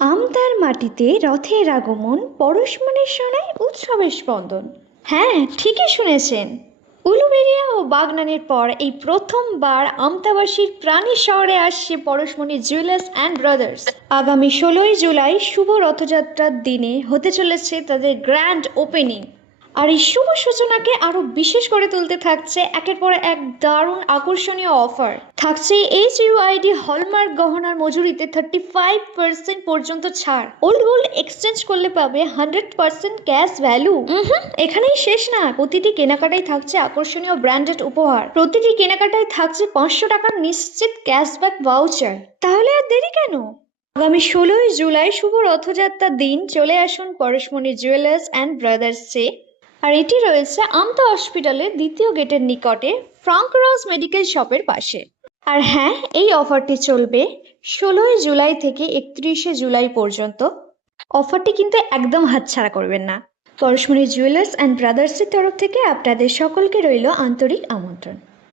আমতার মাটিতে রথের আগমন, পরশমণির সোনায় উৎসবের স্পন্দন। হ্যাঁ, ঠিকই শুনেছেন। উলুবেড়িয়া ও বাগনানের পর এই প্রথমবার আমতাবাসীর প্রাণী শহরে আসছে পরশমণি জুয়েলার্স অ্যান্ড ব্রাদার্স। আগামী 16ই জুলাই শুভ রথযাত্রার দিনে হতে চলেছে তাদের গ্র্যান্ড ওপেনিং। আর এই শুভ সূচনাকে আরো বিশেষ করে তুলতে থাকছে একের পর এক দারুণ আকর্ষণীয় অফার। থাকছে HUID হলমার্ক গহনার মজুরিতে 35% পর্যন্ত ছাড়। ওল্ড গোল্ড এক্সচেঞ্জ করলে পাবে 100% ক্যাশ ভ্যালু। এখানেই শেষ না, প্রতিটি কেনাকাটায় থাকছে আকর্ষণীয় ব্র্যান্ডেড উপহার। প্রতিটি কেনাকাটায় থাকছে 500 টাকার নিশ্চিত ক্যাশব্যাক ভাউচার। তাহলে আর দেরি কেন? আগামী 16ই জুলাই শুভ রথযাত্রার দিন চলে আসুন পরশমণি জুয়েলার্স অ্যান্ড ব্রাদার্সে। আর এটি রয়েছে আমতা হসপিটালের দ্বিতীয় গেটের নিকটে, ফ্রাঙ্করস মেডিকেল শপের পাশে। আর হ্যাঁ, এই অফারটি চলবে 16ই জুলাই থেকে 31শে জুলাই পর্যন্ত। অফারটি কিন্তু একদম হাতছাড়া করবেন না। পরশমণি জুয়েলার্স অ্যান্ড ব্রাদার্সের তরফ থেকে আপনাদের সকলকে রইল আন্তরিক আমন্ত্রণ।